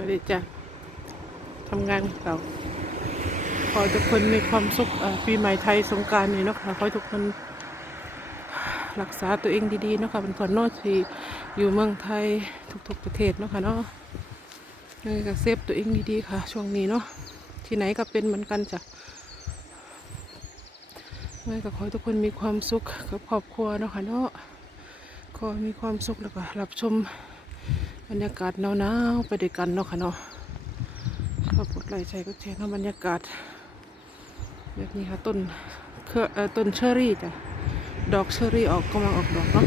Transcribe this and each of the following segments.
วัสดีจ้ะทำงานเก่าขอทุกคนมีความสุขปีใหม่ไทยสงการนี่เนาะค่ะขอทุกคนรักษาตัวเองดีๆเนาะค่ะเป็นคนโน้ที่อยู่เมืองไทยทุกๆประเทศเนาะค่ะเนาะยังไงก็เซฟตัวเองดีๆค่ะ ช่วงนี้เนาะที่ไหนก็เป็นเหมือนกันจ้ะยังไงก็ขอทุกคนมีความสุขกับครอบครัวเนาะค่ะเนาะขอมีความสุขแล้วก็รับชม บรรยากาศหนาวๆไปด้วยกันเนาะค่ะเนาะขอบกดไหลใช้ก็แชร์เนาะบรรยากาศ แบบนี้ค่ะต้นเครืออต้นเชอรี่จ้ะดอกเชอรี่ออกกำลังออกดอกเนาะ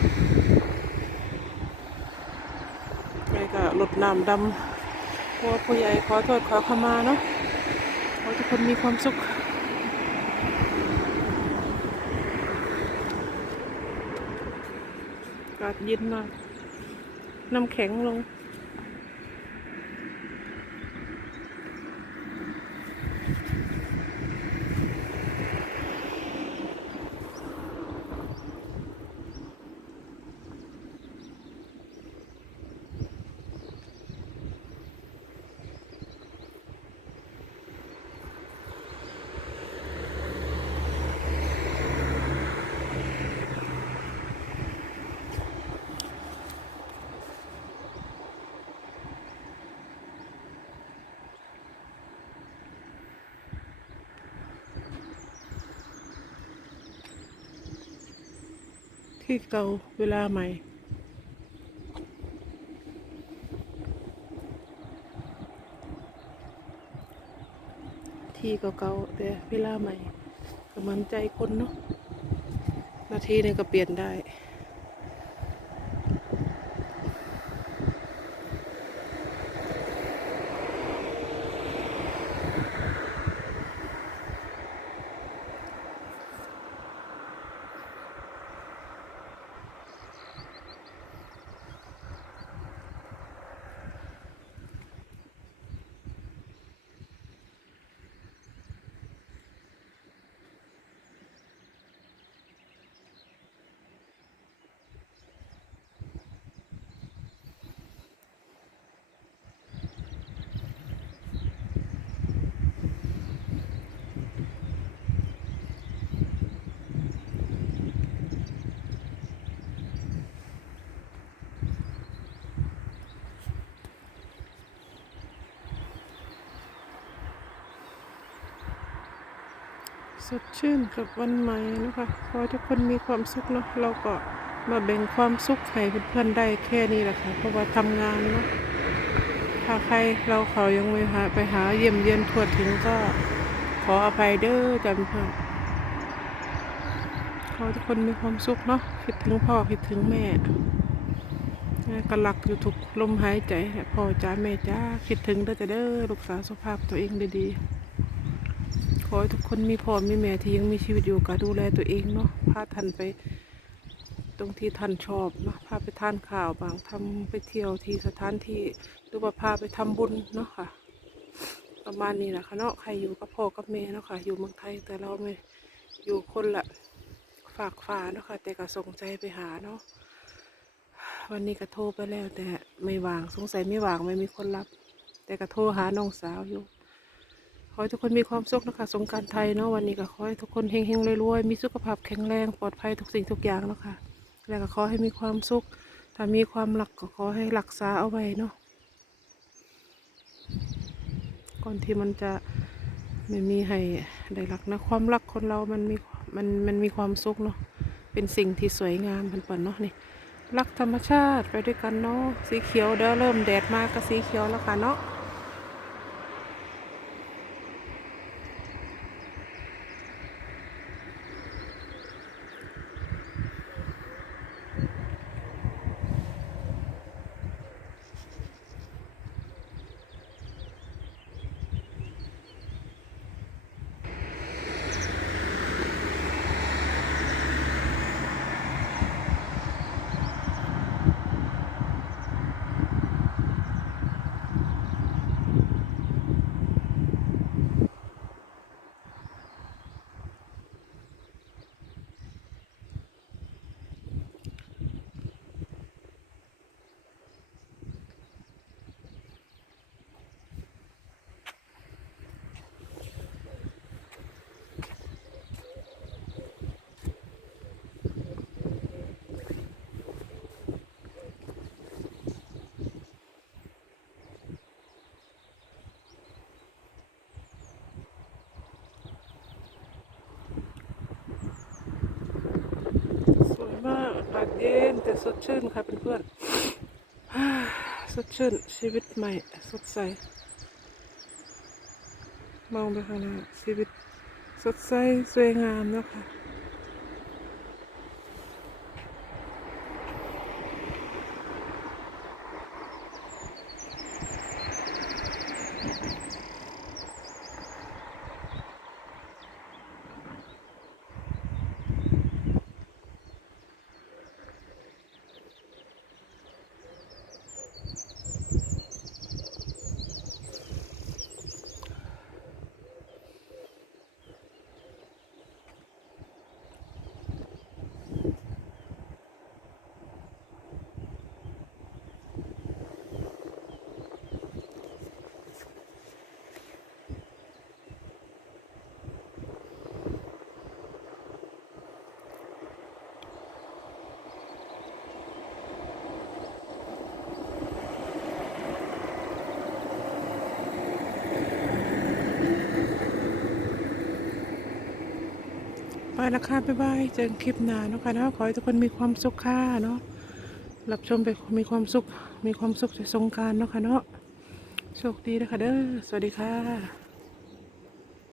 ไปก็ลดน้ำดำพราะว่าผู้ใหญ่ขอโทษขอขมาเนาะขอให้ทุกคนมีความสุขอากาศเย็นมาก น้ำแข็งลง ที่เก่าเวลาใหม่ ที่เก่าๆแต่เวลาใหม่ก็เหมันใจคนเนาะนาทีหนึงก็เปลี่ยนได้ สดชื่นกับวันใหม่นะคะขอให้ทุกคนมีความสุขเนาะเราก็มาแบ่งความสุขให้เพื่อนๆได้แค่นี้แหละค่ะเพราะว่าทำงานเนาะถ้าใครเราเขายังไม่หาไปหาเยี่ยมเยียนทั่วถึงก็ขออภัยเด้อจำเพื่อนขอทุกคนมีความสุขเนาะคิดถึงพ่อคิดถึงแม่ก็รักอยู่ทุกลมหายใจพ่อจ้าแม่จ้าคิดถึงเด้อจะเด้อรักษาสุขภาพตัวเองดีๆ อให้ทุกคนมีพ่อมีแม่ที่ยังมีชีวิตอยู่ก็ดูแลตัวเองเนาะพาท่านไป ตรงที่ท่านชอบเนาะพาไปทานข้าวบางทำไปเที่ยวที่สถานที่หรือว่าพาไปทำบุญเนาะค่ะ ประมาณนี้แหละค่ะเนาะใครอยู่กับพ่อกับแม่เนาะค่ะ อยู่เมืองไทยแต่เราไม่อยู่คนละฝากฝาเนาะค่ะ แต่ก็ส่งใจไปหาเนาะวันนี้ก็โทรไปแล้วแต่ไม่วางสงสัยไม่วางไม่มีคนรับ แต่ก็โทรหาน้องสาวอยู่ ขอให้ทุกคนมีความสุขนะคะสงการไทยเนาะวันนี้ก็ขอให้ทุกคนเฮงๆรวยๆมีสุขภาพแข็งแรงปลอดภัยทุกสิ่งทุกอย่างเนาะค่ะแล้วก็ขอให้มีความสุขถ้ามีความรักก็ขอให้รักษาเอาไว้เนาะก่อนที่มันจะไม่มีให้ได้รักนะความรักคนเรามันมีมันมันมีความสุขเนาะเป็นสิ่งที่สวยงามเพิ่นๆเนาะนี่รักธรรมชาติไปด้วยกันเนาะสีเขียวเด้อเริ่มแดดมากก็สีเขียวแล้วค่ะเนาะ แต่สดชื่นค่ะเพื่อนๆสดชื่นชีวิตใหม่สดใส มองไปข้างหน้าชีวิตสดใสสวยงามนะคะ ไปและค่ะบ๊ายบายเจอกันคลิปหน้านะคะเนาะขอให้ทุกคนมีความสุขค่ะเนาะรับชมไปมีความสุขมีความสุขในสงการเนาะค่ะเนาะโชคดีนะคะเด้อสวัสดีค่ะ